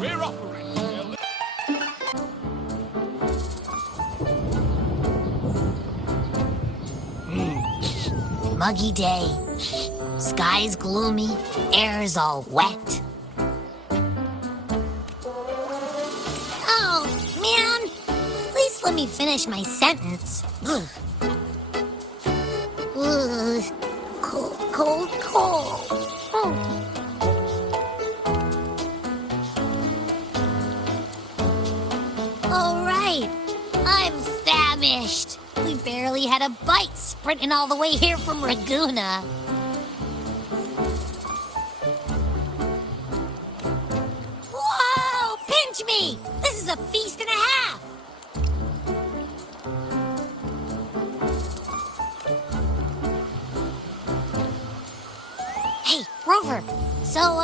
We're offering. Muggy day. Sky's gloomy, air's all wet. Oh, man! At least let me finish my sentence. Ugh. Ugh. Cold, cold, cold. Oh. All right, I'm famished. We barely had a bite sprinting all the way here from Ragoona. Whoa! Pinch me! This is a feast and a half! Hey, Rover. So,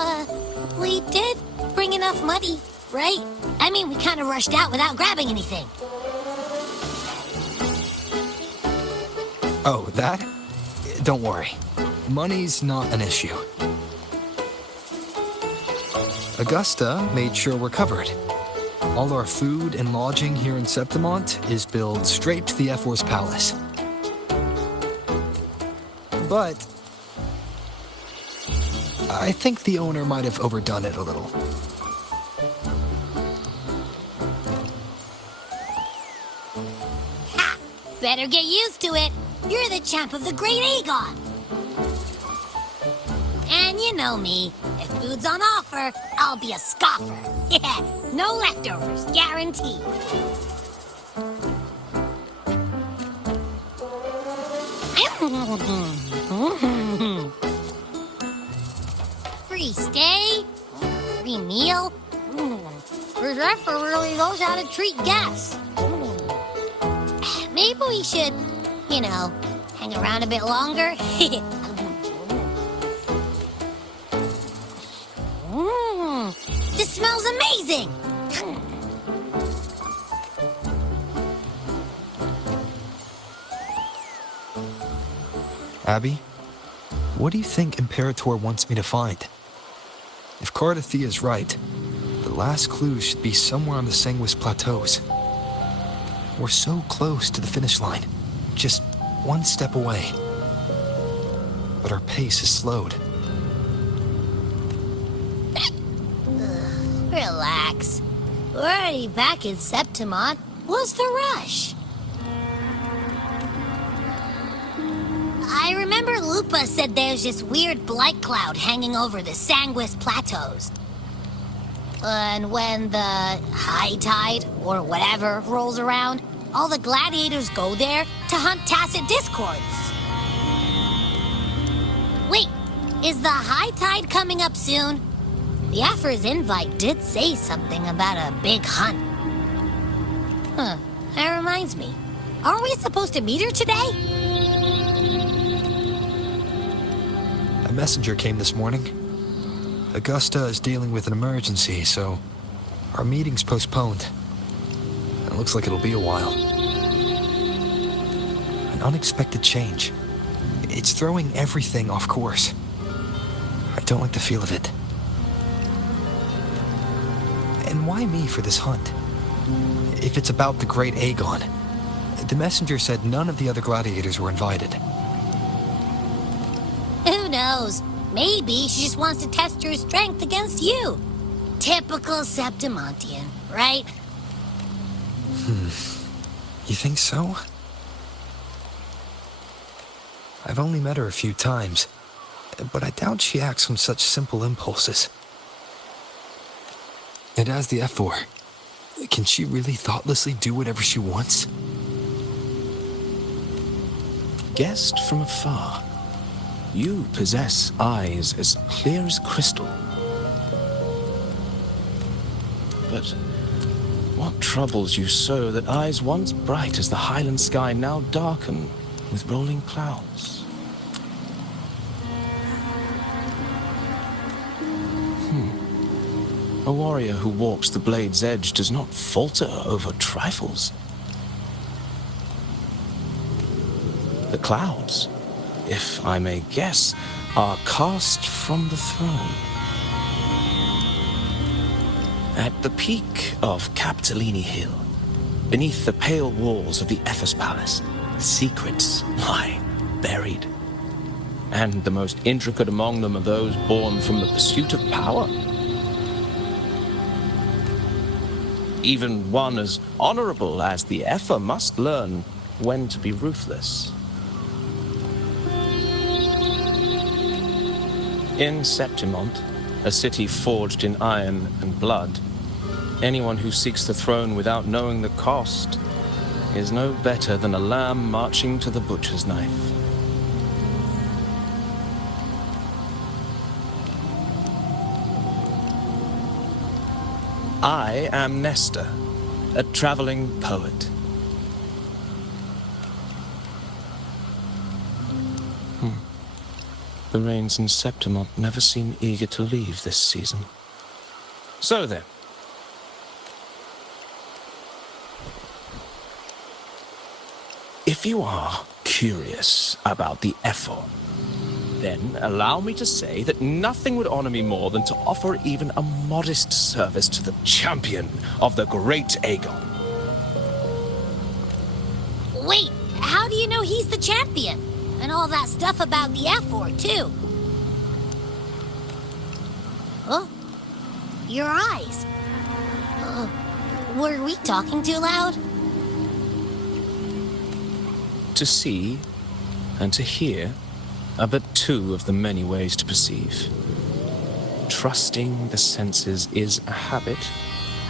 we did bring enough money, right? I mean, we kind of rushed out without grabbing anything. Oh, that? Don't worry. Money's not an issue. Augusta made sure we're covered. All our food and lodging here in Septimont is billed straight to the F-Force Palace. But I think the owner might have overdone it a little. Ha! Better get used to it. You're the champ of the Great Aegon. And you know me. If food's on offer, I'll be a scoffer. Yeah, no leftovers, guaranteed. Free stay, free meal. Reserva really knows how to treat guests. Maybe we should, you know, hang around a bit longer. This smells amazing! Abby, what do you think Imperator wants me to find? If Cardathea's right, the last clue should be somewhere on the Sanguis Plateaus. We're so close to the finish line, just one step away. But our pace is slowed. Relax. We're already back in Septimont. What's the rush? I remember Lupa said there's this weird blight cloud hanging over the Sanguis Plateaus. And when the high tide, or whatever, rolls around, all the gladiators go there to hunt tacit discords. Wait, is the high tide coming up soon? The Afra's invite did say something about a big hunt. Huh, that reminds me. Aren't we supposed to meet her today? A messenger came this morning. Augusta is dealing with an emergency, so our meeting's postponed. It looks like it'll be a while. An unexpected change. It's throwing everything off course. I don't like the feel of it. And why me for this hunt? If it's about the Great Aegon, the messenger said none of the other gladiators were invited. Who knows? Maybe she just wants to test her strength against you. Typical Septimontian, right? You think so? I've only met her a few times, but I doubt she acts on such simple impulses. And as the F4, can she really thoughtlessly do whatever she wants? Guessed from afar, you possess eyes as clear as crystal. But what troubles you so that eyes once bright as the highland sky now darken with rolling clouds? A warrior who walks the blade's edge does not falter over trifles. The clouds, if I may guess, are cast from the throne. At the peak of Capitolini Hill, beneath the pale walls of the Ephes Palace, secrets lie buried. And the most intricate among them are those born from the pursuit of power. Even one as honorable as the Epher must learn when to be ruthless. In Septimont, a city forged in iron and blood, anyone who seeks the throne without knowing the cost is no better than a lamb marching to the butcher's knife. I am Nestor, a traveling poet. The rains in Septimont never seem eager to leave this season. So then. If you are curious about the Epher, then allow me to say that nothing would honor me more than to offer even a modest service to the champion of the great Aegon. Wait, how do you know he's the champion? And all that stuff about the F-Word, too. Huh? Your eyes. Were we talking too loud? To see and to hear are but two of the many ways to perceive. Trusting the senses is a habit,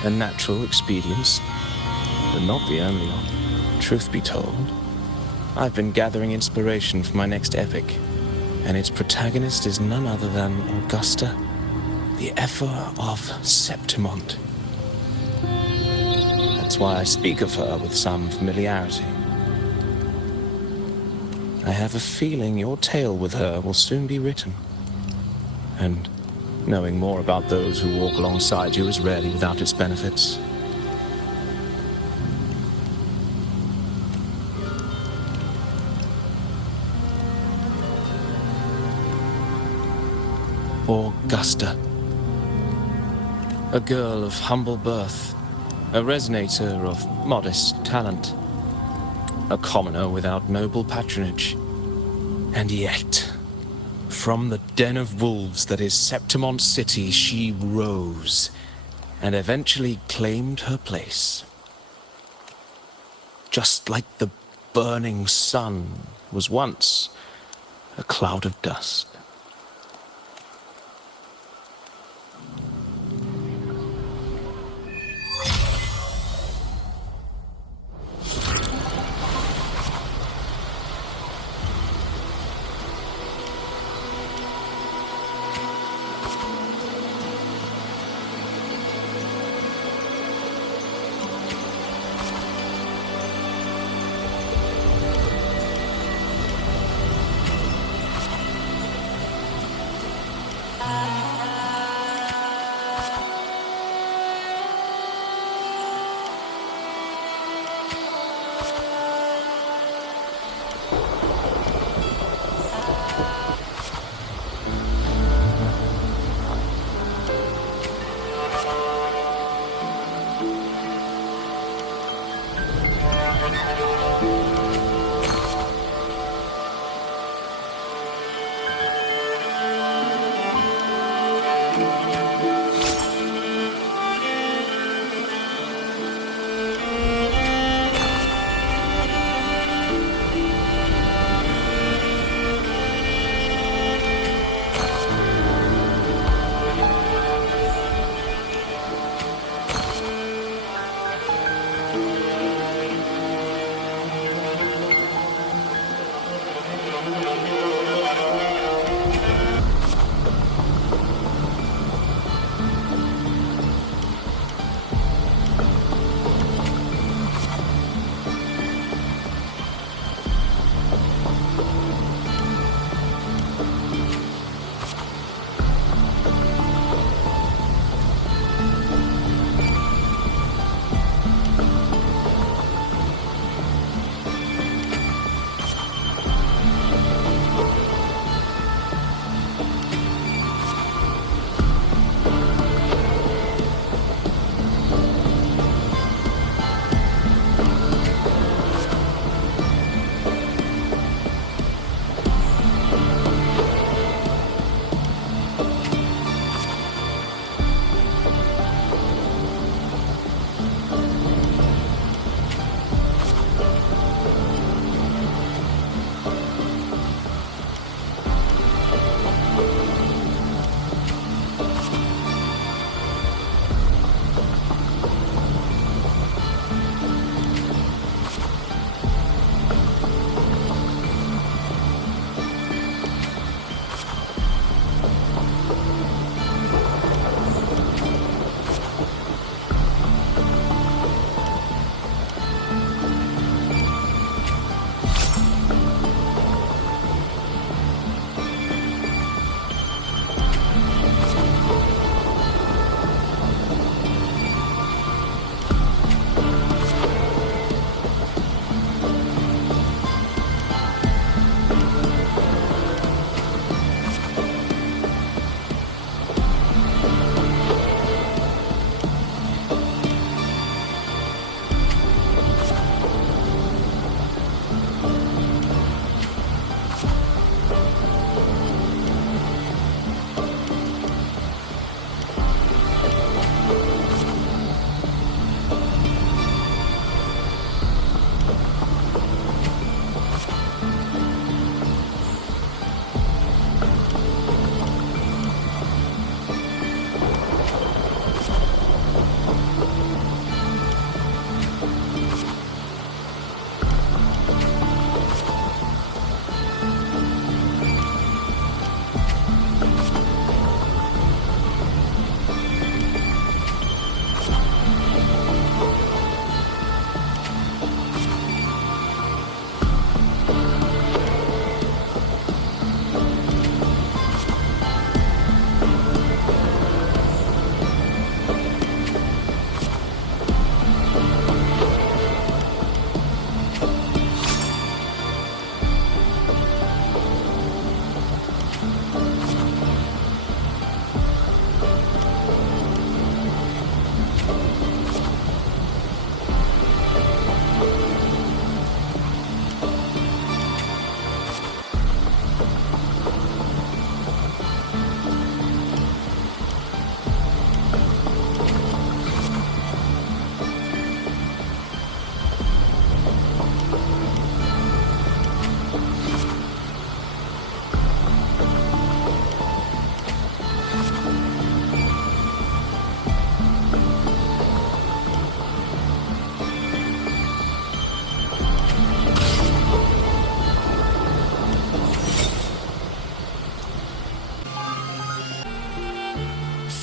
a natural expedience, but not the only one. Truth be told, I've been gathering inspiration for my next epic, and its protagonist is none other than Augusta, the Epher of Septimont. That's why I speak of her with some familiarity. I have a feeling your tale with her will soon be written, and knowing more about those who walk alongside you is rarely without its benefits. Augusta. A girl of humble birth, a resonator of modest talent, a commoner without noble patronage. And yet, from the den of wolves that is Septimont City, she rose and eventually claimed her place. Just like the burning sun was once a cloud of dust.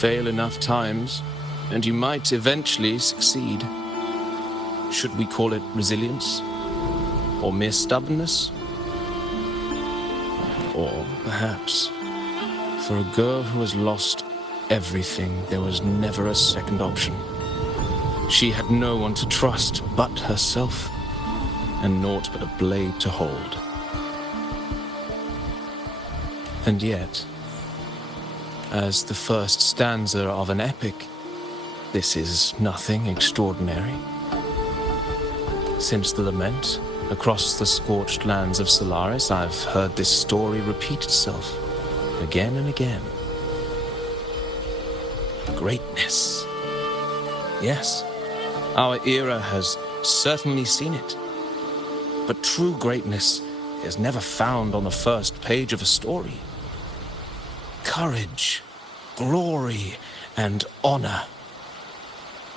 fail enough times, and you might eventually succeed. Should we call it resilience? Or mere stubbornness? Or perhaps, for a girl who has lost everything, there was never a second option. She had no one to trust but herself, and naught but a blade to hold. And yet, as the first stanza of an epic, this is nothing extraordinary. Since the lament, across the scorched lands of Solaris, I've heard this story repeat itself, again and again. Greatness. Yes, our era has certainly seen it. But true greatness is never found on the first page of a story. Courage, glory, and honor.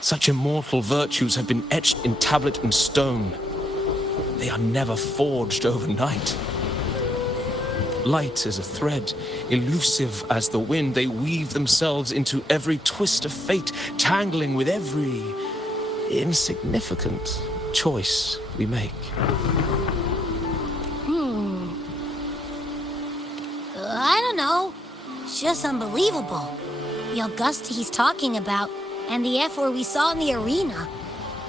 Such immortal virtues have been etched in tablet and stone. They are never forged overnight. Light as a thread, elusive as the wind, they weave themselves into every twist of fate, tangling with every insignificant choice we make. I don't know. It's just unbelievable. The Augusta he's talking about, and the F-word we saw in the arena.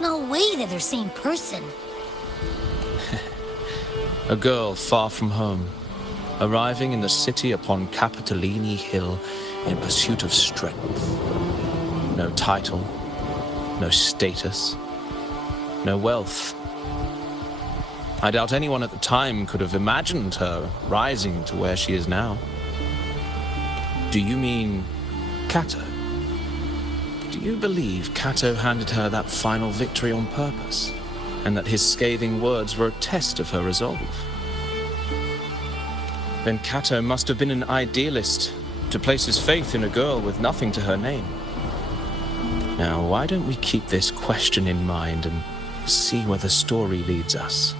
No way they're the same person. A girl far from home, arriving in the city upon Capitolini Hill in pursuit of strength. No title, no status, no wealth. I doubt anyone at the time could have imagined her rising to where she is now. Do you mean Kato? Do you believe Kato handed her that final victory on purpose, and that his scathing words were a test of her resolve? Then Kato must have been an idealist to place his faith in a girl with nothing to her name. Now, why don't we keep this question in mind and see where the story leads us?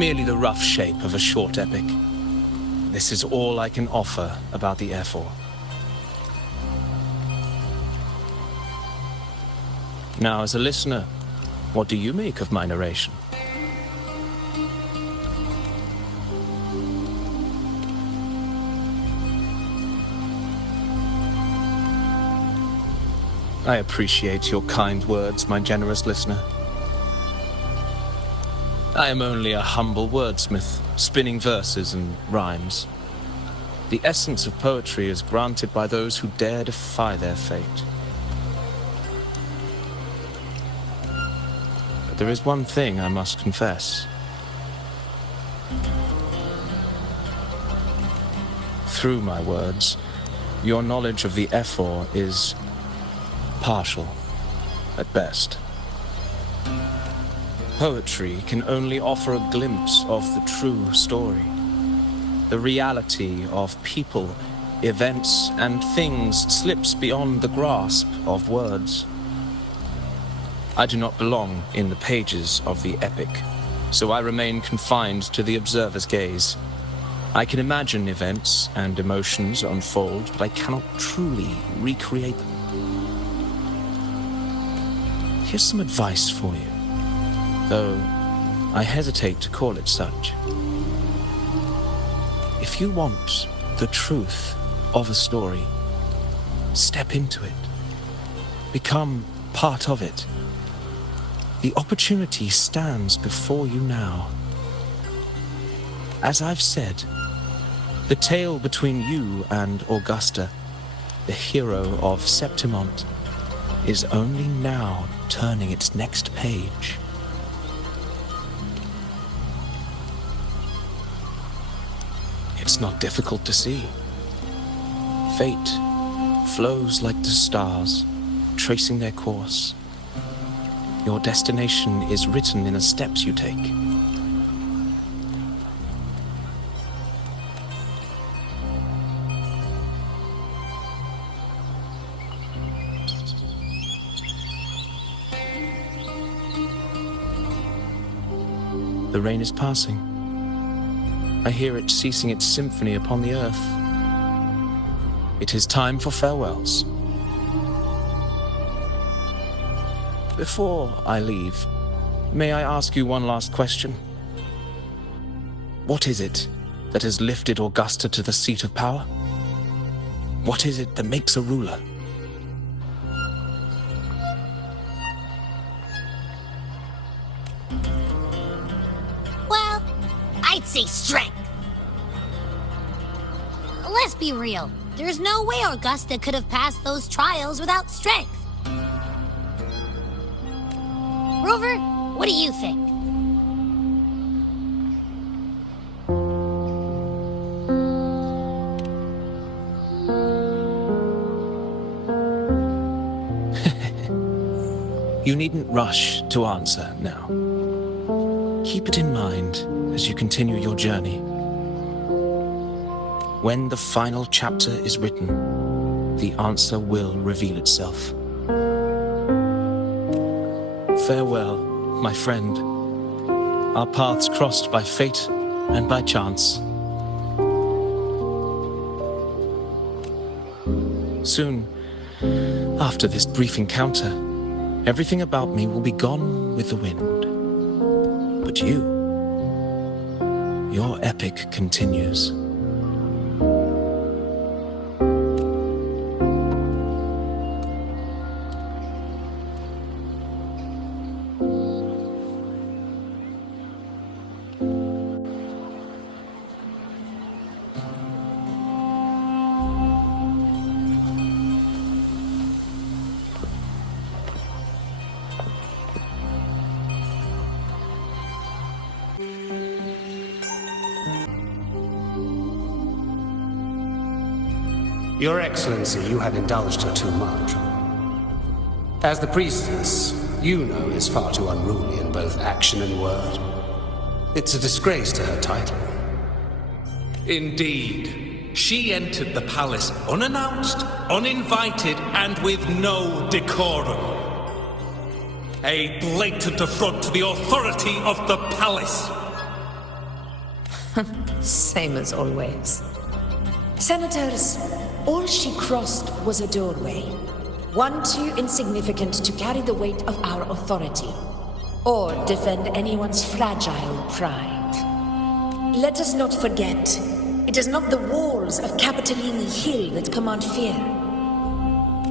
merely the rough shape of a short epic. This is all I can offer about the Ephor. Now, as a listener, what do you make of my narration? I appreciate your kind words, my generous listener. I am only a humble wordsmith, spinning verses and rhymes. The essence of poetry is granted by those who dare defy their fate. But there is one thing I must confess. Through my words, your knowledge of the Ephor is partial, at best. Poetry can only offer a glimpse of the true story, the reality of people, events, and things slips beyond the grasp of words. I do not belong in the pages of the epic, so I remain confined to the observer's gaze. I can imagine events and emotions unfold, but I cannot truly recreate them. Here's some advice for you, though I hesitate to call it such. If you want the truth of a story, step into it. Become part of it. The opportunity stands before you now. As I've said, the tale between you and Augusta, the hero of Septimont, is only now turning its next page. It's not difficult to see. Fate flows like the stars, tracing their course. Your destination is written in the steps you take. The rain is passing. I hear it ceasing its symphony upon the earth. It is time for farewells. Before I leave, may I ask you one last question? What is it that has lifted Augusta to the seat of power? What is it that makes a ruler? Well, I'd say strength. Let's be real. There's no way Augusta could have passed those trials without strength. Rover, what do you think? You needn't rush to answer now. Keep it in mind as you continue your journey. When the final chapter is written, the answer will reveal itself. Farewell, my friend. Our paths crossed by fate and by chance. Soon, after this brief encounter, everything about me will be gone with the wind. But you, your epic continues. Your Excellency, you have indulged her too much. As the priestess, you know is far too unruly in both action and word. It's a disgrace to her title. Indeed. She entered the palace unannounced, uninvited, and with no decorum. A blatant affront to the authority of the palace. Same as always. Senators, all she crossed was a doorway. One too insignificant to carry the weight of our authority, or defend anyone's fragile pride. Let us not forget, it is not the walls of Capitolini Hill that command fear.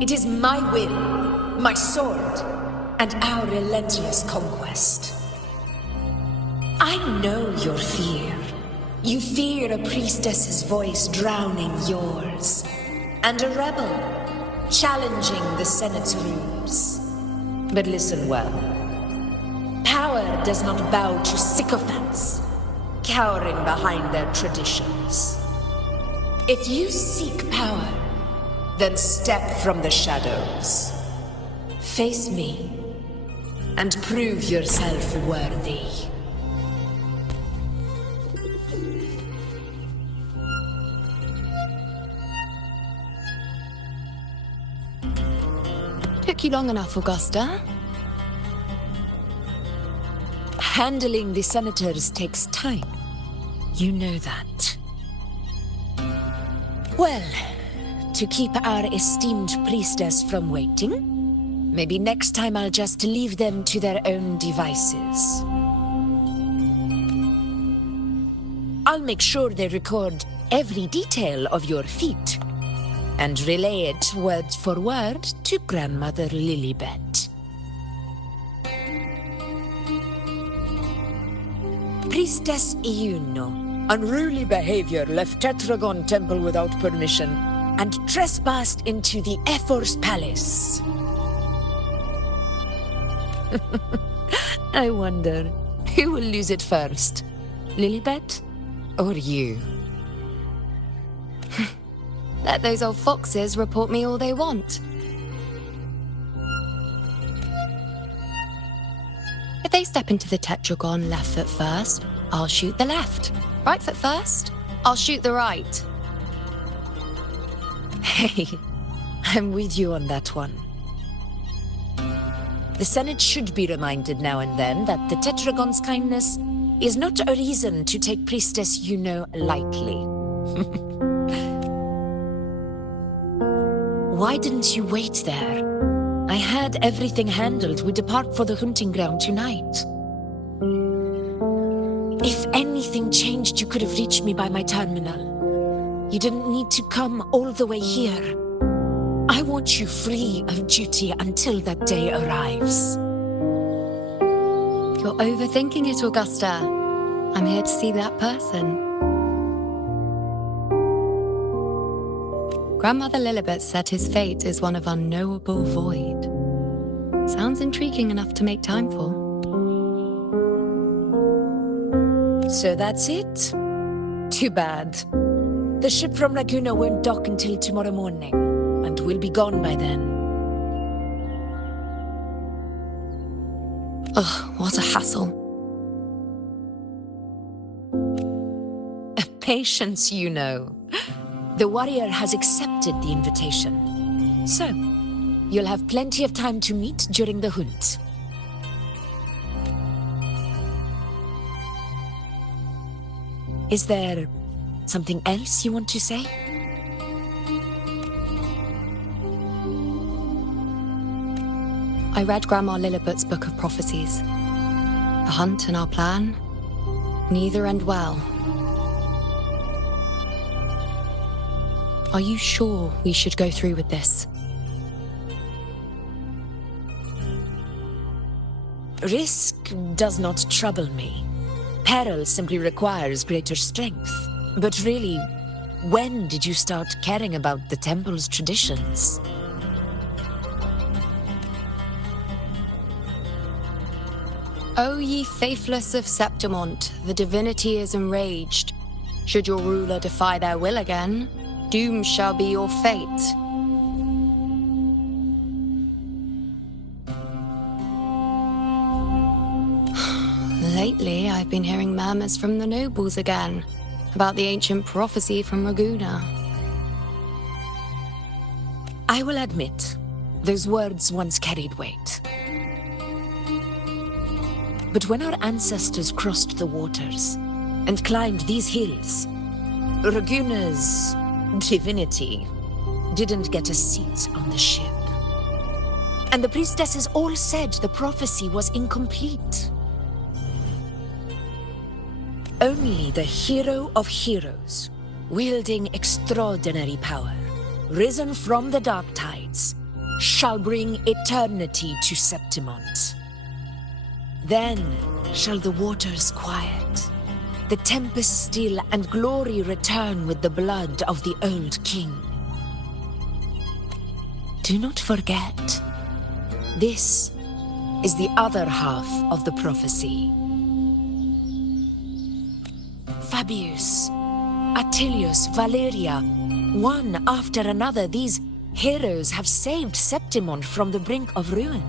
It is my will, my sword, and our relentless conquest. I know your fear. You fear a priestess's voice drowning yours, and a rebel challenging the Senate's rules. But listen well. Power does not bow to sycophants, cowering behind their traditions. If you seek power, then step from the shadows. Face me, and prove yourself worthy. Took you long enough, Augusta. Handling the senators takes time. You know that. Well, to keep our esteemed priestess from waiting, maybe next time I'll just leave them to their own devices. I'll make sure they record every detail of your feat and relay it word for word to Grandmother Lilibet. Priestess Iuno, unruly behavior, left Tetragon Temple without permission and trespassed into the Ephor's palace. I wonder, who will lose it first? Lilibet or you? Let those old foxes report me all they want. If they step into the tetragon left foot first, I'll shoot the left. Right foot first, I'll shoot the right. Hey, I'm with you on that one. The Senate should be reminded now and then that the Tetragon's kindness is not a reason to take Priestess Yuno lightly. Why didn't you wait there? I had everything handled. We depart for the hunting ground tonight. If anything changed, you could have reached me by my terminal. You didn't need to come all the way here. I want you free of duty until that day arrives. You're overthinking it, Augusta. I'm here to see that person. Grandmother Lilibet said his fate is one of unknowable void. Sounds intriguing enough to make time for. So that's it? Too bad. The ship from Laguna won't dock until tomorrow morning, and we'll be gone by then. Ugh, what a hassle. Patience, you know. The warrior has accepted the invitation. So, you'll have plenty of time to meet during the hunt. Is there something else you want to say? I read Grandma Lilibet's Book of Prophecies. The hunt and our plan, neither end well. Are you sure we should go through with this? Risk does not trouble me. Peril simply requires greater strength. But really, when did you start caring about the temple's traditions? O ye faithless of Septimont, the divinity is enraged. Should your ruler defy their will again, doom shall be your fate. Lately, I've been hearing murmurs from the nobles again about the ancient prophecy from Raguna. I will admit, those words once carried weight. But when our ancestors crossed the waters, and climbed these hills, Raguna's divinity didn't get a seat on the ship. And the priestesses all said the prophecy was incomplete. Only the hero of heroes, wielding extraordinary power, risen from the dark tides, shall bring eternity to Septimont. Then shall the waters quiet, the tempest still, and glory return with the blood of the old king. Do not forget, this is the other half of the prophecy. Fabius, Attilius, Valeria, one after another, these heroes have saved Septimont from the brink of ruin.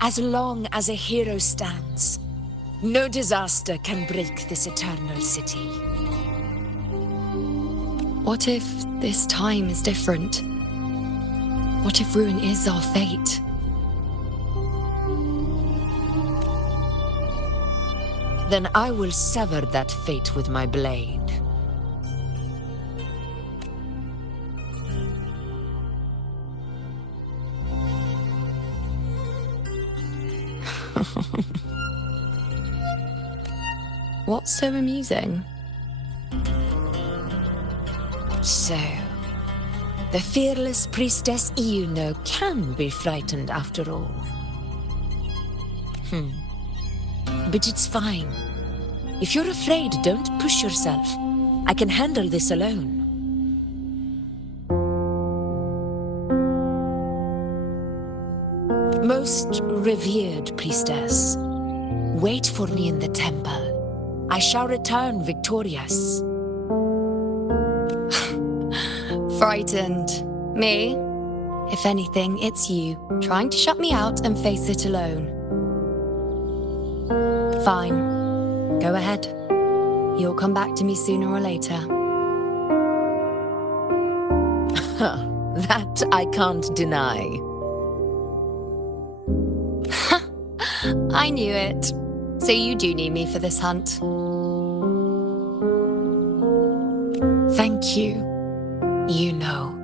As long as a hero stands, no disaster can break this eternal city. What if this time is different? What if ruin is our fate? Then I will sever that fate with my blade. What's so amusing? So, the fearless priestess Iuno can be frightened after all. But it's fine. If you're afraid, don't push yourself. I can handle this alone. Most revered priestess, wait for me in the temple. I shall return victorious. Frightened. Me? If anything, it's you, trying to shut me out and face it alone. Fine. Go ahead. You'll come back to me sooner or later. That I can't deny. I knew it. So you do need me for this hunt. Thank you. You know.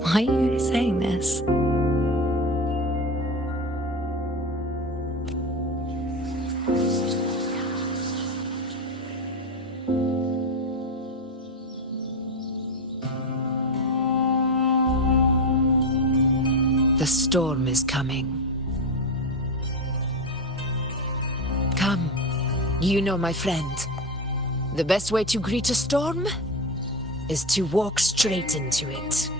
Why are you saying this? The storm is coming. Come, you know, my friend. The best way to greet a storm is to walk straight into it.